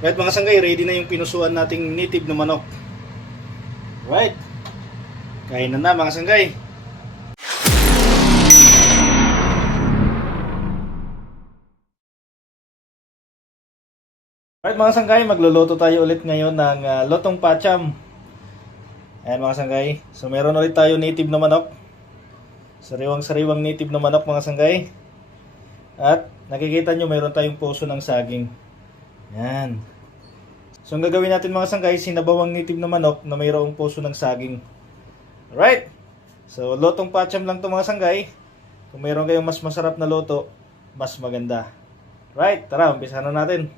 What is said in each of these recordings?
Right mga sanggay, ready na yung pinusuan nating native na manok. Right. Kain na mga sanggay. Right mga sanggay, magluluto tayo ulit ngayon ng lotong pacham. Ayan mga sanggay. So meron ulit tayo native na manok. Sariwang-sariwang native na manok mga sanggay. At nakikita nyo mayroon tayong puso ng saging. Yan. So ang gagawin natin mga sanggay, sinabawang native na manok na mayroong puso ng saging. Alright. So lotong pacham lang to mga sanggay. Kung mayroon kayong mas masarap na loto, mas maganda. Right, tara, umpisahan na natin.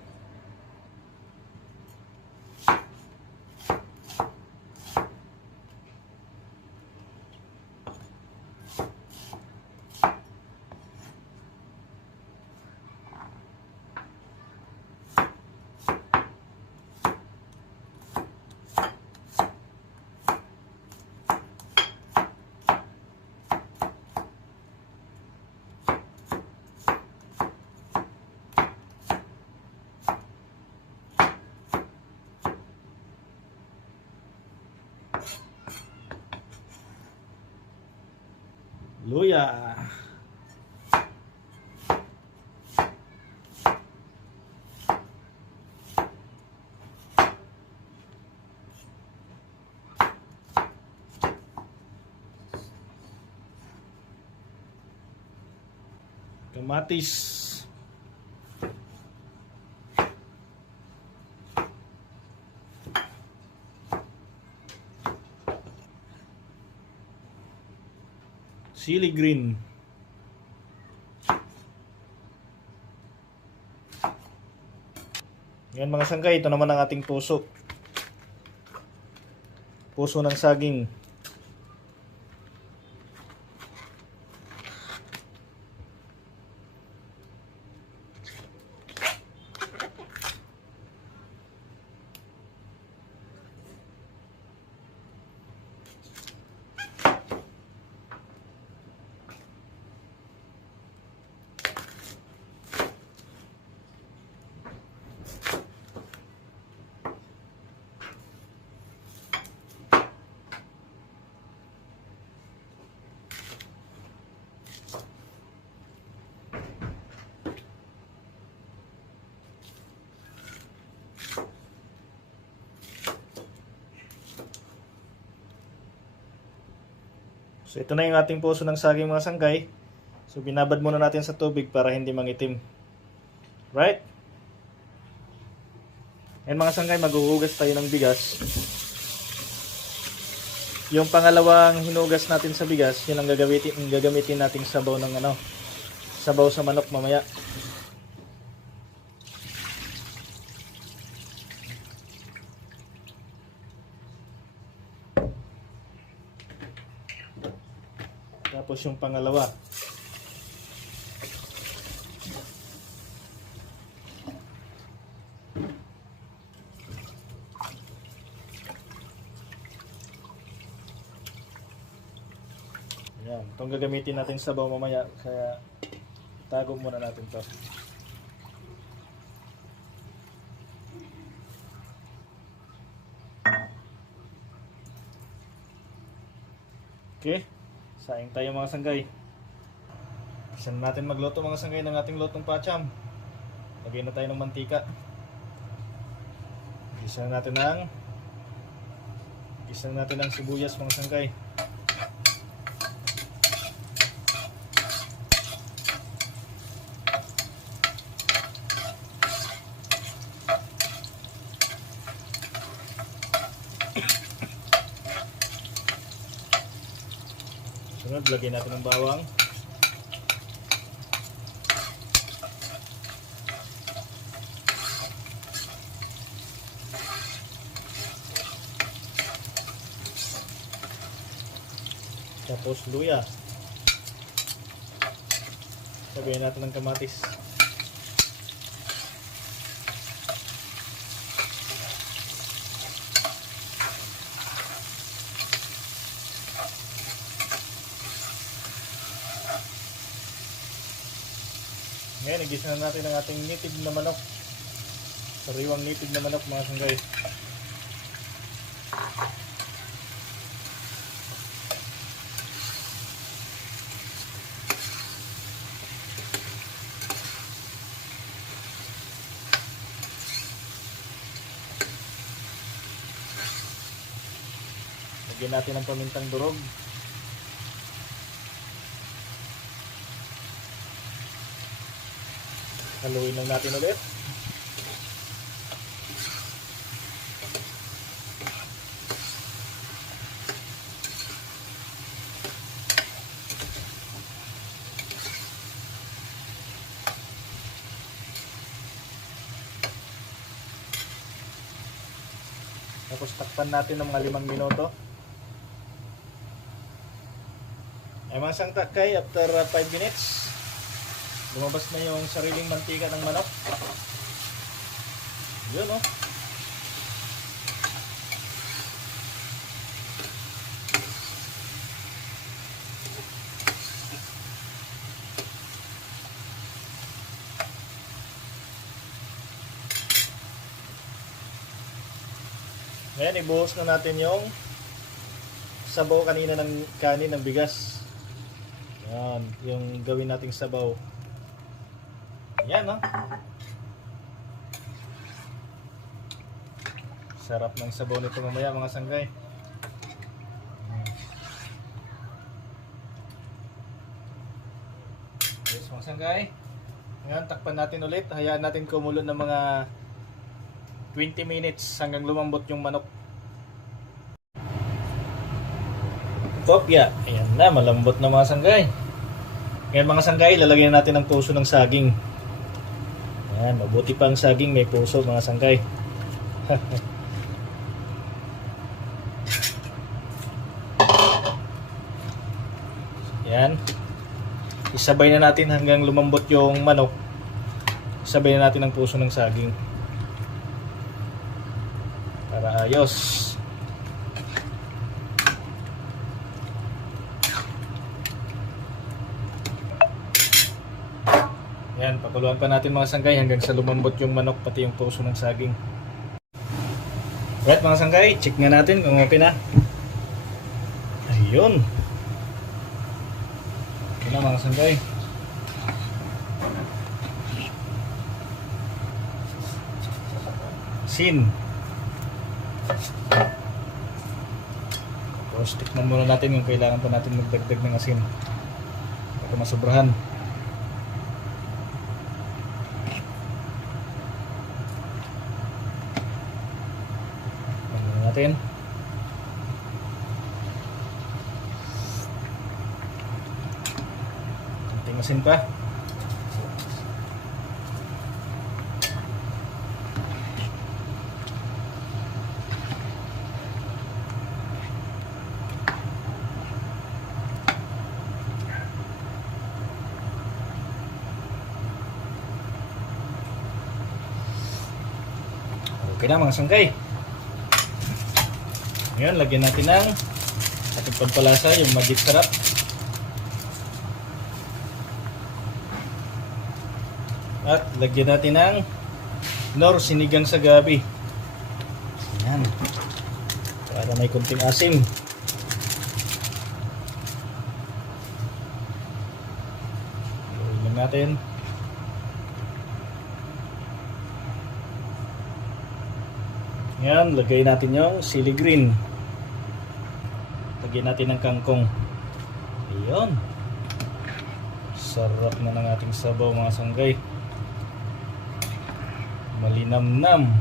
Luya. Kamatis. Chili green. Yan mga sanggay, ito naman ang ating puso. Puso ng saging. So ito na yung ating puso ng saging mga sanggay. So binabad muna natin sa tubig para hindi mangitim. Right? And mga sanggay, maghuhugas tayo ng bigas. Yung pangalawang hinugas natin sa bigas, yun ang gagamitin nating sabaw ng sabaw sa manok mamaya. Tapos yung pangalawa. Ayan, itong gagamitin natin sabaw mamaya, kaya tago muna natin to. Okay. Saing tayo mga sanggay. Isan natin magluto mga sanggay ng ating lotong pacham. Lagyan na tayo ng mantika. Gisa natin ng sibuyas mga sanggay. Sunod, lagyan natin ng bawang. Tapos luya. Lagyan natin ng kamatis. Ngayon, igisa na natin ang ating native na manok. Sariwang native na manok mga sanggay. Lagyan natin ng pamintang durog. Haluin lang natin ulit. Tapos takpan natin ng mga 5 minuto. Ay mga sangtakay, after 5 minutes, lumabas na yung sariling mantika ng manok. Yun, oh. Ngayon, ibuhos na natin yung sabaw kanina ng kanin ng bigas. Yan, yung gawin nating sabaw. Yan, no? Sarap ng sabaw nito mamaya mga sanggay. Yes, mga sanggay. Ngayon, takpan natin ulit. Hayaan natin kumulo ng mga 20 minutes hanggang lumambot yung manok. Kopya. Ayan na, malambot na mga sanggay. Ngayon mga sanggay, lalagyan natin ang puso ng saging. Ayan, mabuti pa ang saging may puso mga sanggay. Ayan. Isabay na natin hanggang lumambot yung manok. Isabay na natin ang puso ng saging. Para ayos. Yan, pakuluan pa natin mga sanggay hanggang sa lumambot yung manok pati yung puso ng saging. Right mga sanggay, check nga natin kung okay na. Ayun. Okay na mga sanggay. Asin. Tapos tikman muna natin kung kailangan pa natin magdagdag ng asin. Baka masobrahan. Natin. Konting asin pa. Okay na mga sanggay. Ngayon, lagyan natin ng ating pampalasa, yung Magic Sarap. At lagyan natin ng Knorr Sinigang sa Gabi. Ayan. Para may kunting asim. Gawin lang natin. Ayan, lagay natin yung sili green. Lagyan natin ng kangkong. Ayun. Sarap na ng ating sabaw mga sanggay. Malinamnam.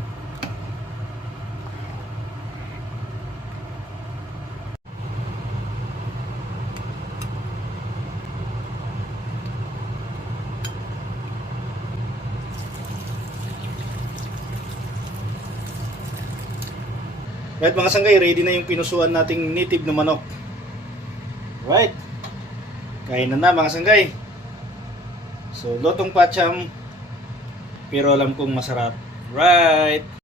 Right mga sanggay, ready na yung pinusuan nating native na manok. Right. Kain na mga sanggay. So, lotong pacham, pero alam kong masarap. Right.